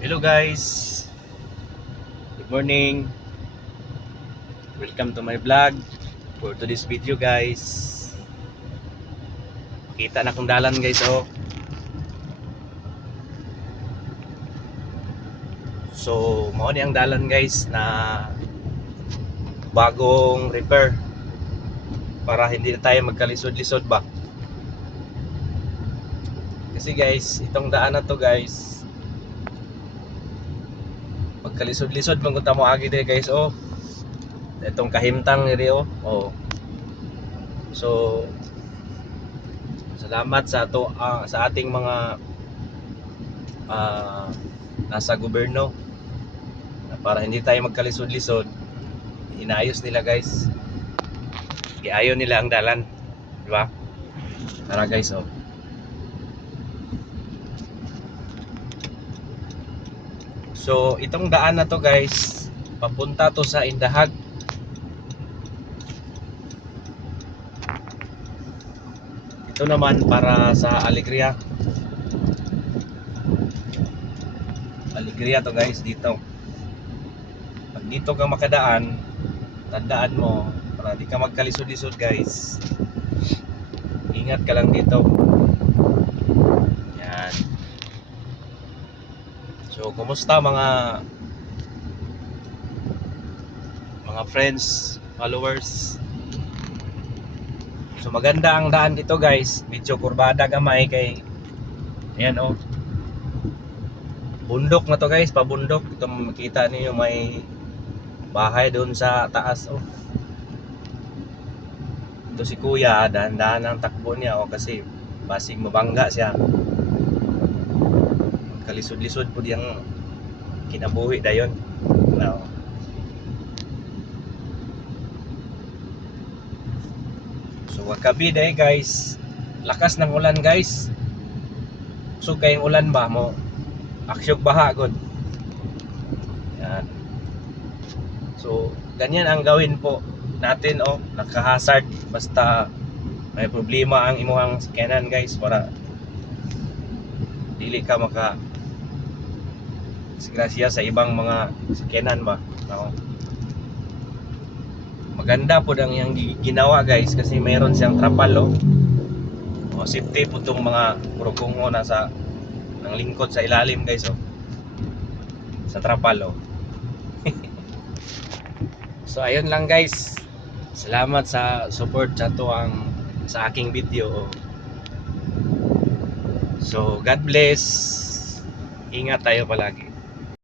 Hello guys, good morning. Welcome to my vlog. For today's video guys, kita na kong dalan guys oh. So mao ni ang dalan guys na bagong repair para hindi na tayo magkalisod-lisod ba. Kasi guys, itong daan na to guys, magkalisod-lisod man kunta mo agi dire guys oh. Itong kahimtang ni oh. Oh. So salamat sa sa ating mga nasa gobyerno para hindi tayo magkalisod-lisod. Inayos nila guys. Giayon nila ang dalan, di ba? Tara guys oh. So itong daan na to guys, papunta to sa Indahag. Ito naman para sa Alegria. Alegria to guys dito. Pag dito ka makadaan, tandaan mo para di ka magkalisod-lisod guys. Ingat ka lang dito. Yan. So kumusta mga friends, followers? So maganda ang daan dito guys. Medyo kurbada gamay kay ayan oh. Bundok na to guys, pabundok. Ito makita niyo may bahay doon sa taas oh. Ito si kuya, dahan-dahan ang takbo niya oh, kasi basig mabangga siya. Kalisod-lisod po diyang kinabuhi dayon. No. So wakabi day guys. Lakas ng ulan guys. So kayong ulan ba mo? Aksyog baha god. Yan. So ganyan ang gawin po natin oh, naka-hazard basta may problema ang imuhang sakyanan guys para dili ka maka disgrasya sa ibang mga sakyanan ba. No? Maganda po ang yung ginawa guys kasi mayroon siyang trapal oh. O, safety po itong mga purugong nasa ng lingkod sa ilalim guys oh. Sa trapal oh. So ayun lang guys. Salamat sa support sa aking video oh. So God bless. Ingat tayo palagi.